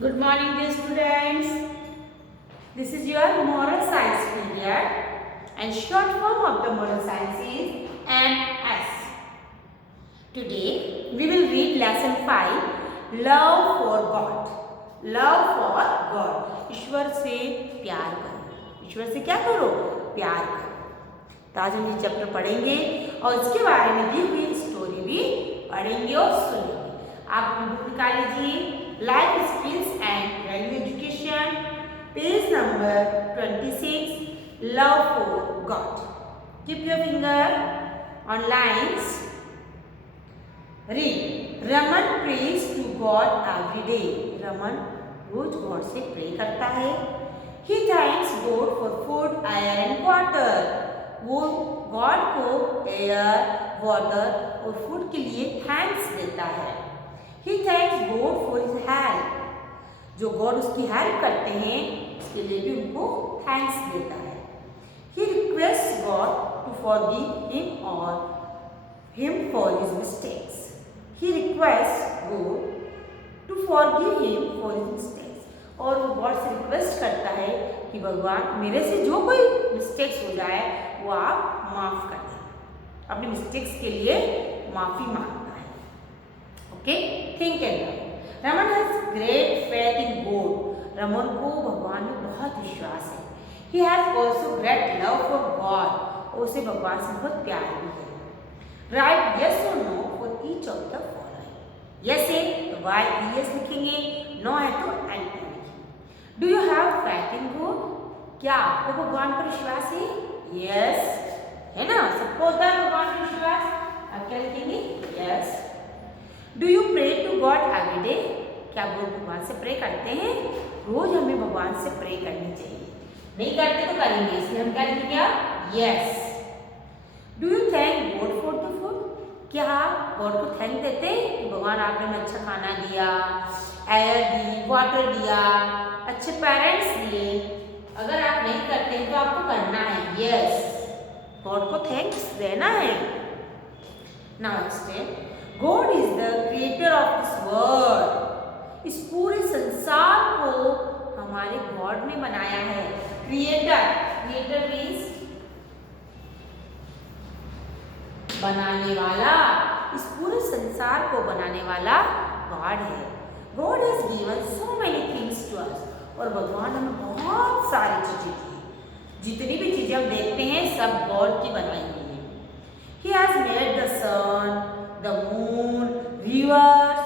Good morning, dear students. This is your moral science period, and short form of the moral science is MS. Today we will read lesson 5, Love for God. Love for God. ईश्वर से प्यार करो. ईश्वर से क्या करो? प्यार करो. तो आज हम ये चैप्टर पढ़ेंगे और इसके बारे में दी हुई स्टोरी भी पढ़ेंगे और सुनेंगे. आप बुक निकाल लीजिए. Life skills and value education, page number 26. Love for God. Keep your finger on lines. Read. Raman prays to God every day. Raman rose God से प्रे करता है. He thanks God for food, air and water. वो God को air, water और food के लिए thanks देता है. He thanks God for his help. जो गॉड उसकी हेल्प करते हैं उसके लिए भी उनको थैंक्स देता है. He requests God to forgive him for his mistakes. He requests God to forgive him for his mistakes. और वो गॉड से रिक्वेस्ट करता है कि भगवान मेरे से जो कोई मिस्टेक्स हो जाए वो आप माफ़ कर दें. अपनी मिस्टेक्स के लिए माफ़ी मांगता है. Okay, think and learn. Raman has great faith in God. Raman को भगवान में बहुत विश्वास है. He has also great love for God. और उसे भगवान से बहुत प्यार भी है. राइट यस और no for each of the following. Yes है तो वाई यस लिखेंगे, नो है तो एंड लिखेंगे. Do you have faith in God. क्या आपको भगवान पर विश्वास है? यस है ना, सबको होता है भगवान पर विश्वास. आप क्या लिखेंगे? Yes. Do you pray to God every day. क्या आप भगवान से प्रे करते हैं? रोज हमें भगवान से प्रे करनी चाहिए. नहीं करते तो करेंगे, इसलिए हम क्या लिखेंगे? Yes. Do you thank God for the food. क्या आप गॉड को थैंक देते हैं कि भगवान आपने हमें अच्छा खाना दिया, एयर दी, वाटर दिया, अच्छे पेरेंट्स दिए. अगर आप नहीं करते तो आपको करना है. यस, गॉड को थैंक्स देना है. Now next, God is the creator of this world. इस पूरे संसार को हमारे गॉड ने बनाया है. क्रिएटर, क्रिएटर मीन्स बनाने वाला. इस पूरे संसार को बनाने वाला गॉड है. God has given so many things to us. और भगवान हमें बहुत सारी चीजें दी. जितनी भी चीजें हम देखते हैं सब गॉड की बनाई हुई है. He has made the sun, the moon, rivers,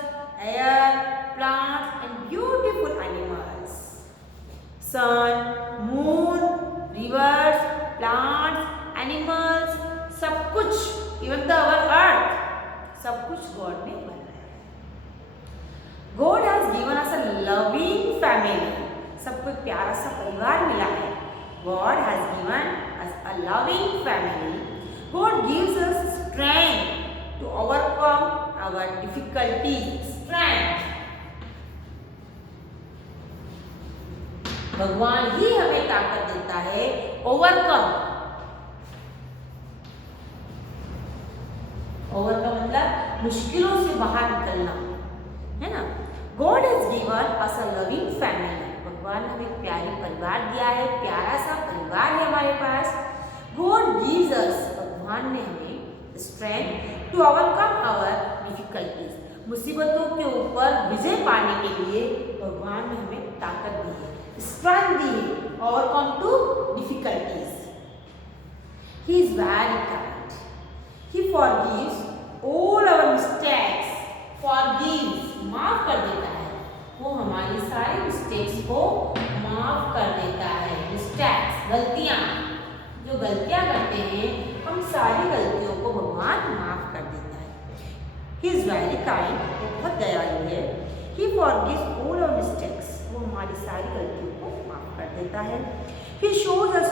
air, plants and beautiful animals. Sun, moon, rivers, plants, animals, सब कुछ, even the our earth, सब कुछ गॉड ने बनाया. God has given us a loving family. सबको एक प्यारा सा परिवार मिला है. God has given us a loving family. God gives us strength to overcome our difficulties. Strength. भगवान ही हमें ताकत देता है. ओवरकम, ओवरकम मतलब मुश्किलों से बाहर निकलना, है ना. God has given us a loving family. भगवान हमें एक प्यारी परिवार दिया है. प्यारा सा परिवार है हमारे पास. गॉड गिव्स अस, भगवान ने हमें strength to overcome our difficulties. मुसीबतों के ऊपर विजय पाने के लिए भगवान ने हमें ताकत दी है, स्ट्रेंथ दी है. Overcome to difficulties. He is very kind. He forgives all our mistakes. Forgives माफ कर देता है. वो हमारी सारी मिस्टेक्स को माफ कर देता है. मिस्टेक्स गलतियां, जो गलतियां करते हैं हम सारी गलतियों को भगवान माफ कर देता है. He is very kind. वो बहुत दयालु है. He forgives all our mistakes. वो हमारी सारी गलतियों को माफ कर देता है. He shows us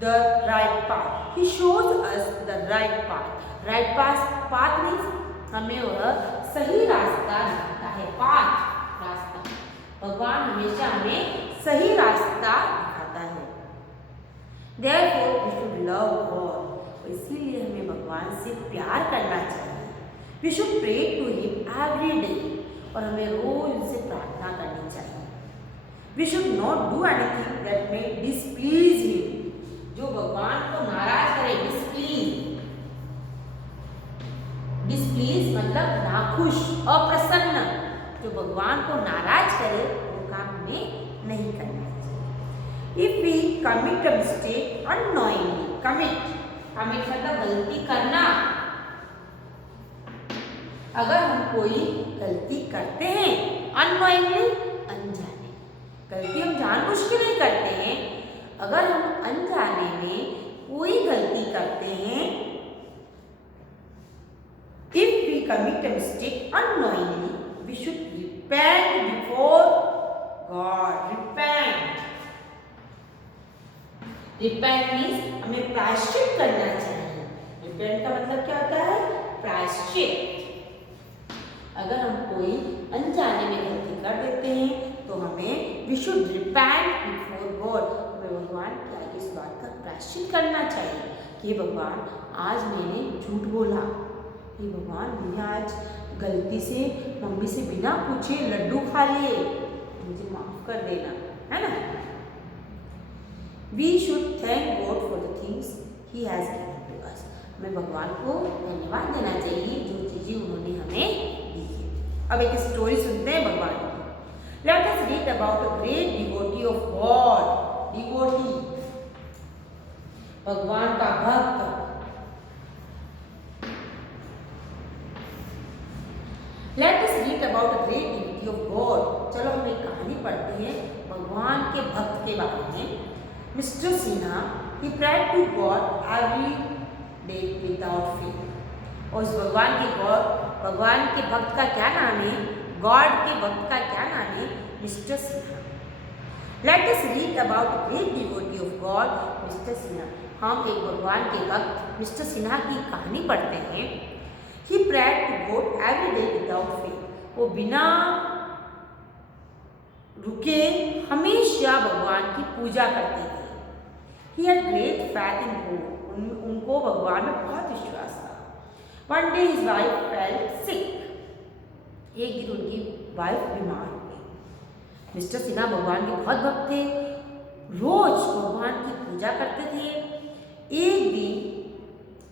the right path. He shows us the right path. Right path means हमें वह सही रास्ता दिखाता है. पाथ, रास्ता. भगवान हमेशा हमें सही रास्ता दिखाता है. Therefore we should love God. इसीलिए हमें भगवान से प्यार करना चाहिए. We should pray to Him every day. और हमें रोज उनसे प्रार्थना करना not do anything that may displease him. जो भगवान को नाराज करे, डिस्प्लीज मतलब नाखुश, अप्रसन्न, जो भगवान को नाराज करे वो काम हमें नहीं करना चाहिए। If we commit a mistake unknowingly, commit मतलब गलती करना, अगर हम कोई गलती करते हैं अननोइंगली, अनजाने, गलती हम जानबूझ के नहीं करते हैं, अगर हम अनजाने में कोई गलती करते हैं, if we commit a mistake unknowingly, we should repent before God. Repent means हमें प्रायश्चित करना चाहिए। repent का मतलब क्या होता है? प्रायश्चित। अगर हम कोई अनजाने में गलती कर देते हैं तो हमें we should repent before God, हमें भगवान के आगे इस बात का प्रायश्चित करना चाहिए कि भगवान आज मैंने झूठ बोला, हे भगवान मैंने आज गलती से मम्मी से बिना पूछे लड्डू खा लिए, मुझे माफ कर देना, है ना। We should thank God for the things He has given to us. हमें भगवान को धन्यवाद देना चाहिए जो चीजें उन्होंने हमें दी है। अब एक स्टोरी सुनते हैं भगवान की। Let us read about a great devotee of God. Devotee, भगवान का भक्त। Let us read about a great devotee of God. चलो हम एक कहानी पढ़ते हैं भगवान के भक्त के बारे में। Mr. Sinha, he prayed to God every day without fail. और उस भगवान के भक्त का क्या नाम है? गॉड के भक्त का क्या नाम है? Mister Sinha. Let us read about a great devotee of God, Mr. Sinha. हम एक भगवान के भक्त मिस्टर सिन्हा की कहानी पढ़ते हैं। He prayed to God every day without fail. वो बिना रुके हमेशा भगवान की पूजा करते थे। He had great faith in God. उनको भगवान में बहुत विश्वास था। One day his wife fell sick. एक दिन उनकी वाइफ बीमार हो गई। मिस्टर सिन्हा भगवान के बहुत भक्त थे, रोज भगवान की पूजा करते थे। एक दिन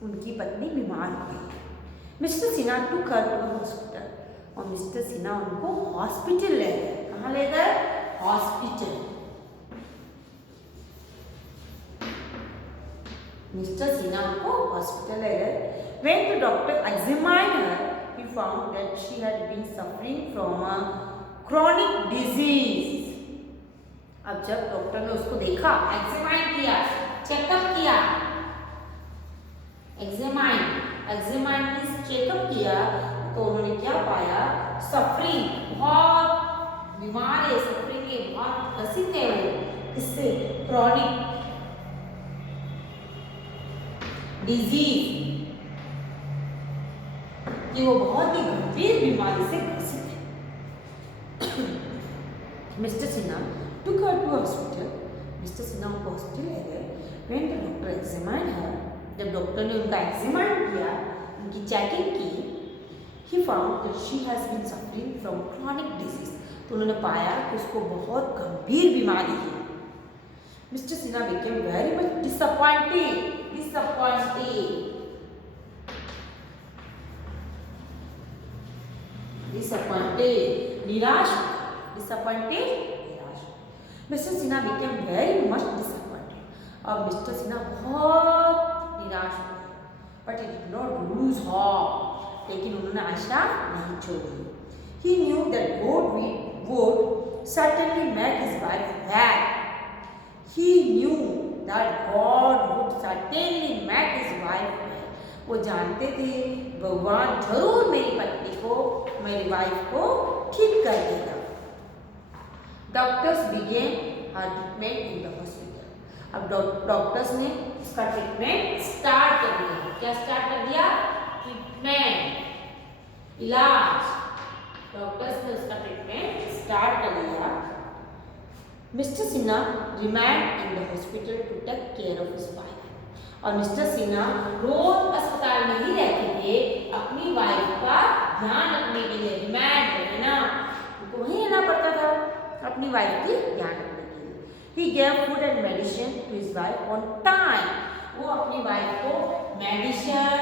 उनकी पत्नी बीमार हो गई। Mister Sinha took her to hospital, और मिस्टर सिन्हा उनको हॉस्पिटल ले गए। कहाँ ले गए? हॉस्पिटल। मिस्टर सिन्हा उनको हॉस्पिटल ले गए। When the doctor examined her, he found that she had been suffering from a chronic disease. अब जब डॉक्टर ने उसको देखा, एग्जामाइन किया, चेकअप किया, एग्जामाइन मींस चेकअप किया, तो उन्होंने क्या पाया? सफरिंग, बहुत बीमार है, सफरिंग है, बहुत ग्रसित है वो, इससे क्रॉनिक डिजीज, कि वो बहुत ही गंभीर बीमारी से ग्रसित है। Mister Sinha took her to hospital. Mister Sinha उनको हॉस्पिटल ले गए। When the doctor examined her, जब डॉक्टर ने उनका एग्जामाइन किया, उनकी चेकिंग की, he found that she has been suffering from chronic disease. तो उन्होंने पाया कि उसको बहुत गंभीर बीमारी है। Mister Sinha became very much disappointed, निराश। Mister Sinha became very much disappointed. अब मिस्टर सिन्हा बहुत निराश हो गए। But he did not lose hope. लेकिन उन्होंने आशा नहीं छोड़ी। He knew that God would certainly make his wife well. He knew that God would certainly make his wife well. वो जानते थे भगवान जरूर मेरी पत्नी को, मेरी वाइफ को ठीक कर देगा। Doctors began her treatment in the hospital. अब डॉक्टर्स ने इसका ट्रीटमेंट स्टार्ट कर दिया। क्या स्टार्ट कर दिया? ट्रीटमेंट, इलाज। डॉक्टर्स ने उसका ट्रीटमेंट स्टार्ट कर दिया। Mister Sinha remained in the hospital to take care of his wife. और मिस्टर सिन्हा रोज अस्पताल में ही रहते थे अपनी वाइफ का ध्यान रखने के लिए। रिमांड रहना, उनको वहीं रहना पड़ता था अपनी वाइफ की ध्यान रखने के लिए। He gave food and medicine to his wife on time. वो अपनी वाइफ को मेडिसिन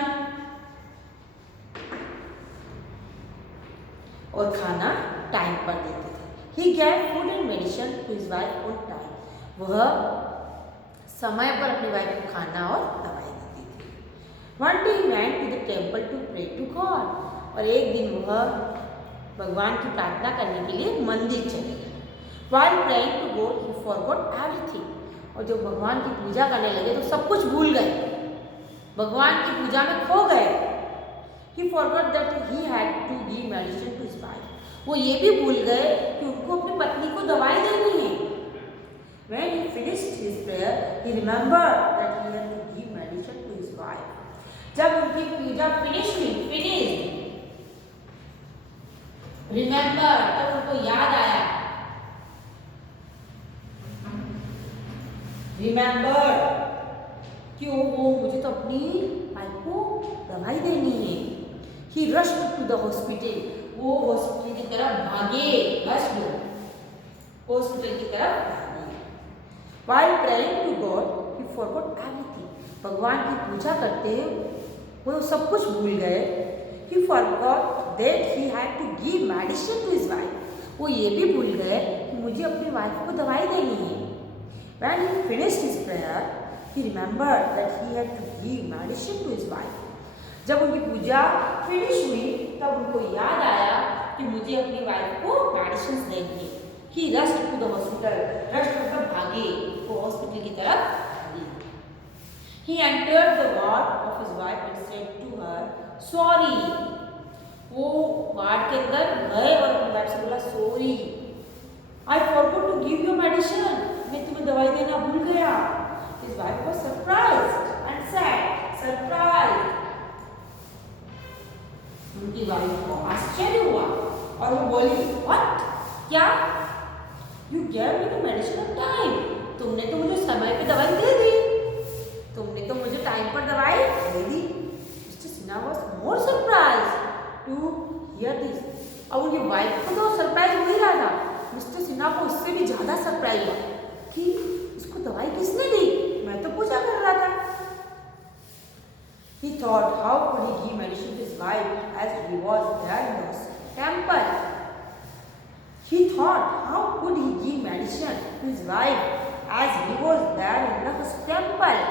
और खाना टाइम पर देते थे। He gave food and medicine to his wife on time. वह समय पर अपनी वाइफ को खाना और दवाई देती थी। One day he went to the temple to pray to God. और एक दिन वह भगवान की प्रार्थना करने के लिए मंदिर चले गए। While praying to God, he forgot everything. और जब भगवान की पूजा करने लगे तो सब कुछ भूल गए, भगवान की पूजा में खो गए। He forgot that he had to give medicine to his wife. वो ये भी भूल गए कि उनको अपनी पत्नी को दवाई देनी है। When he finished his prayer, he remembered that he had to give medicine to his wife. जब उनकी पूजा फिनिश हुई, remember, तब उनको याद आया, remember कि वो मुझे तो अपनी वाइफ को दवाई देनी है। He rushed to the hospital. वो हॉस्पिटल की तरफ भागे, हॉस्पिटल की तरफ भागे। While praying to God, he forgot everything. भगवान की पूजा करते वो सब कुछ भूल गए। He forgot that he had to give medicine to his wife. वो ये भी भूल गए कि मुझे अपनी वाइफ को दवाई देनी है। When he finished his prayer, he remembered that he had to give medicine to his wife. जब उनकी पूजा फिनिश हुई तब उनको याद आया कि मुझे अपनी वाइफ को मेडिसिन देनी है। He rushed to the hospital. Rushed मतलब भागे, वो हॉस्पिटल की तरफ भागे। He entered the ward of his wife and said to her, "Sorry." वो वार्ड के अंदर गए और अपनी वाइफ से बोला, "Sorry, I forgot to give you medicine." मैं तुम्हें दवाई देना भूल गया। His wife was surprised and said, "Surprised." उनकी वाइफ को आश्चर्य हुआ और वो बोली, "What? क्या? You gave me the medicine on time." तुमने तो मुझे समय पे दवाई दे दी, तुमने तो मुझे टाइम पर दवाई दे दी। Mr. Sinha was more surprised to hear this. अब उनकी वाइफ को तो सरप्राइज हो ही रहा था, मिस्टर सिन्हा को इससे भी ज्यादा सरप्राइज हुआ कि इसको दवाई किसने दी, मैं तो पूजा कर रहा था। He thought, how could he give medicine to his wife as he was there in the temple? He thought, how could he give medicine to his wife as he was there in the temple?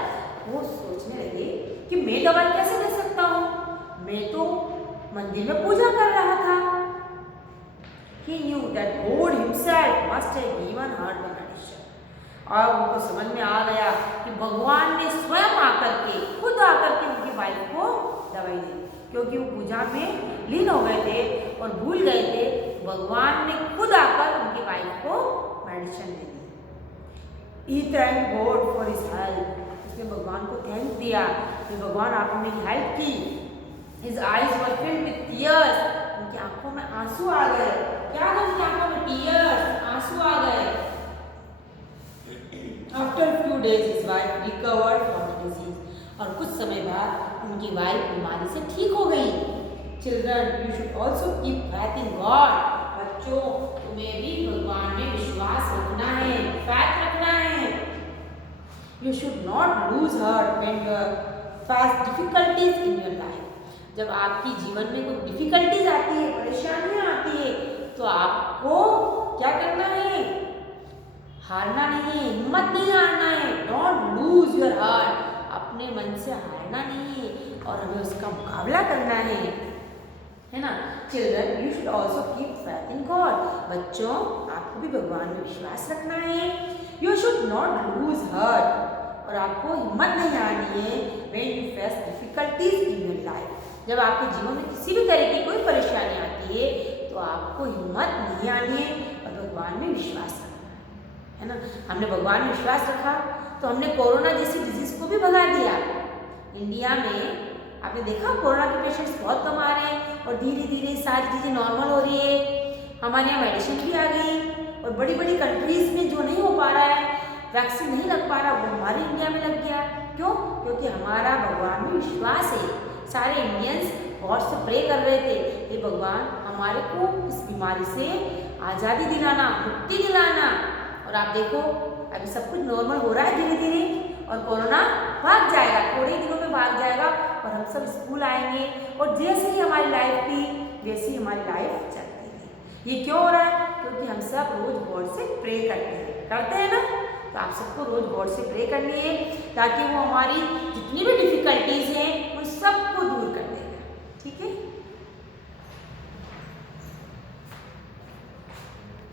वो सोचने लगे कि मैं दवाई कैसे दे सकता हूँ, मैं तो मंदिर में पूजा कर रहा था। He knew that God himself must have given her the medicine. अब उनको समझ में आ गया कि भगवान ने स्वयं आकर के, खुद आकर के उनकी वाइफ को दवाई दी, क्योंकि वो पूजा में लीन हो गए थे और भूल गए थे। भगवान ने खुद आकर उनकी वाइफ को medicine they the. He thanked God for his help. उसने भगवान को थैंक दिया कि भगवान आपने मेरी हेल्प की। His eyes were filled with tears. उनकी आंखों में आंसू आ गए। क्या था उनकी आंखों में? टीयर्स, आंसू आ गए। After a few days, his wife recovered from the disease. और कुछ समय बाद उनकी वाइफ बीमारी से ठीक हो गई। Children, you should also keep faith in God. बच्चों, तुम्हें भी भगवान में विश्वास रखना है, faith रखना है। You should not lose heart when you face difficulties in your life. जब आपकी जीवन में कोई डिफिकल्टीज आती है, परेशानियां आती है, तो आपको क्या करना है? हारना नहीं है, हिम्मत नहीं हारना है। डोंट लूज योर हार्ट, अपने मन से हारना नहीं है और हमें उसका मुकाबला करना है ना। Children, you should also keep faith in God. बच्चों, आपको भी भगवान में विश्वास रखना है। You should not lose heart, और आपको हिम्मत नहीं हारनी है when you face difficulties in your life. जब आपके जीवन में किसी भी तरह की कोई परेशानी आती है तो आपको हिम्मत नहीं आनी है और भगवान में विश्वास रखना है ना। हमने भगवान में विश्वास रखा तो हमने कोरोना जैसी डिजीज को भी भगा दिया। इंडिया में आपने देखा कोरोना के पेशेंट्स बहुत कम आ रहे हैं और धीरे धीरे सारी चीज़ें नॉर्मल हो रही है। हमारे यहाँ मेडिसिन भी आ गई और बड़ी बड़ी कंट्रीज़ में जो नहीं हो पा रहा है, वैक्सीन नहीं लग पा रहा, वो हमारे इंडिया में लग गया। क्यों? क्योंकि हमारा भगवान में विश्वास है। सारे इंडियंस गॉड से प्रे कर रहे थे, हे भगवान हमारे को इस बीमारी से आज़ादी दिलाना, मुक्ति दिलाना, और और आप देखो अभी सब कुछ नॉर्मल हो रहा है धीरे धीरे, और कोरोना भाग जाएगा, थोड़े दिनों में भाग जाएगा और हम सब स्कूल आएंगे और जैसे ही हमारी लाइफ थी वैसे ही हमारी लाइफ चलती है। ये क्यों हो रहा है? क्योंकि हम सब रोज गॉड से प्रे करते हैं ना। तो आप सबको रोज गॉड से प्रे करनी है ताकि वो हमारी जितनी भी डिफिकल्ट